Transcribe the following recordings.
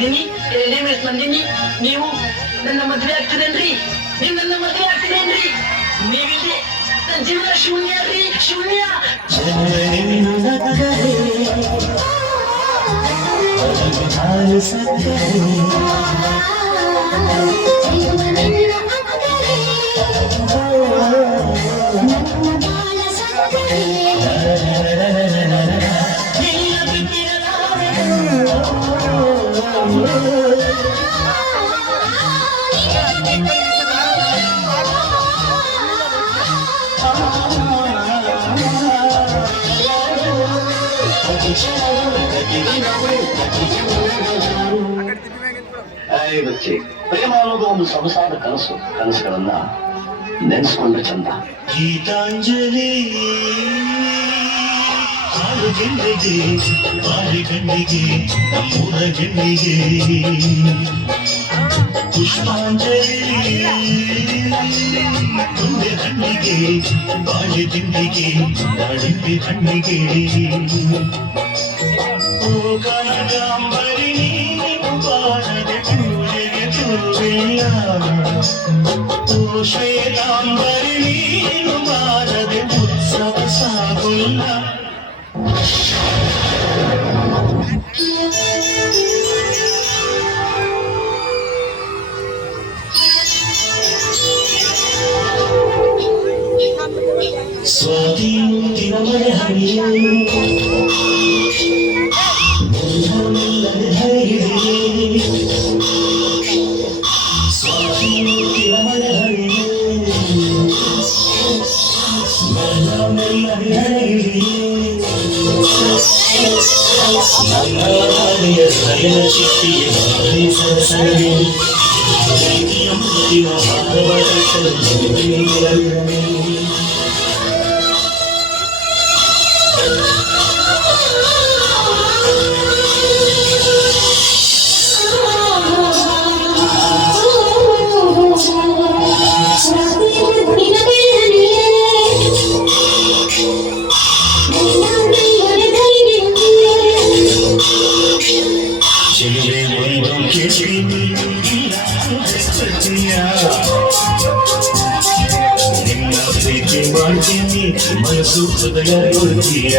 Nandini miss Nandini, ನೀವು ನನ್ನ ಮದುವೆ ಆಗ್ತಿರೇನ್ರಿ? ನೀವು ನನ್ನ ಮದುವೆ ಆಗ್ತಿರೇನ್ರಿ? ನೀವಿದೆ ನನ್ನ ಜೀವನ ಶೂನ್ಯ ರೀ, ಶೂನ್ಯ. ಬಚ್ಚೆ, ಪ್ರೇಮ ಅನ್ನೋದು ಒಂದು ಸೊಗಸಾದ ಕನಸುಗಳನ್ನ ನೆನೆಸ್ಕೊಂಡ್ರೆ ಚಂದ. ಗೀತಾಂಜಲಿ ಹಾಡು ಗೆಲ್ಲಿಗೆ, ಬಾರಿ ಗಣ್ಣಿಗೆ, ನಮ್ಮೂರ ಗೆಣ್ಣಿಗೆ. ಪುಷ್ಪಾಂಜಲಿ ಗುಂಡೆ ಹಣ್ಣಿಗೆ, ಬಾಳೆ ದಿಂಡಿಗೆ, ದಾಳಿಂಬೆ ಹಣ್ಣಿಗೆ. ಓ ಕನಕಾಂಬರಿ ನೀನು ಬಾರದೆ ಪೂಜೆಗೆ ತೂರಿಲ್ಲ. ಓ ಶ್ವೇತಾಂಬರಿ ನೀನು ಬಾರದೆ ಉತ್ಸವ ಸಾಗುಲ್ಲ. ಸ್ವಾತಿ ಮುತ್ತಿನ ಮಳೆ ಹರಿಯೇ ಮೆಲ್ಲನೆ ಹರಿಯಿದೆ. ಸ್ವಾತಿ ಮುತ್ತಿನ ಮಳೆ ಹರಿಯೇ ಮೆಲ್ಲನೆ ಹರಿಯಿದೆ. ನನ್ನ ಹರಿಯ ಸರಿಯ ಚಿಟ್ಟಿಯ ಬಾರಿ ಸರಸರಿ ಪ್ರೀತಿಯ ಮುತ್ತಿನ ಭಾರವಟ ನಿನ್ನ ಪ್ರೀತಿ ಮಾಡ್ತೀನಿ ಮನಸ್ಸು ಹೃದಯ ಕೊಡ್ತೀಯ.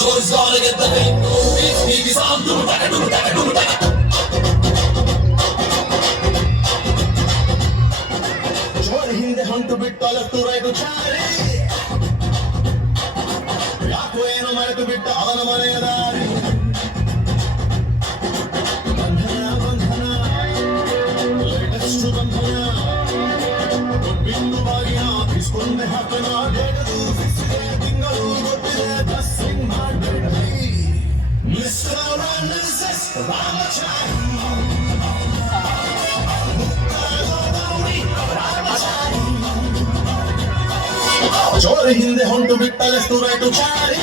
Joy's gonna get the hit. It's baby song, do that. Joy ಹಿಂದೆ ಹೊಂಟು ಬಿಟ್ಟು ಲೆಫ್ಟ್ ರೈಟ್ ಚಾರಿ. ಯಾಕೋ ಏನೋ ಮರೆತು ಬಿಟ್ಟು ಅವನ ಮನೆಯ ದಾರಿ. ಬಂಧನ ಲೇಟೆಸ್ಟ್ ಬಂಧನ ಬಿಂದು ಬಾಗಿನ ಬಿಸ್ಕೊಂಡೆ ಹಾಕನ ಗೆಡದು ಸಿಸಿಗೆ ತಿಂಗಳು ಗೊತ್ತಿದೆ ಬಸ್ಸಿಂಗ್ ಮಾಡಬೇಡಿ. ಮಿಸ್ಟರ್ ಅನಾಲಿಸಿಸ್ ರಾಮಚಾರಿ ಜೋರ ಹಿಂದೆ ಹೊಂಟು ಬಿಟ್ಟ ಲೆಫ್ಟ್ ರೈಟ್ ಚಾರಿ.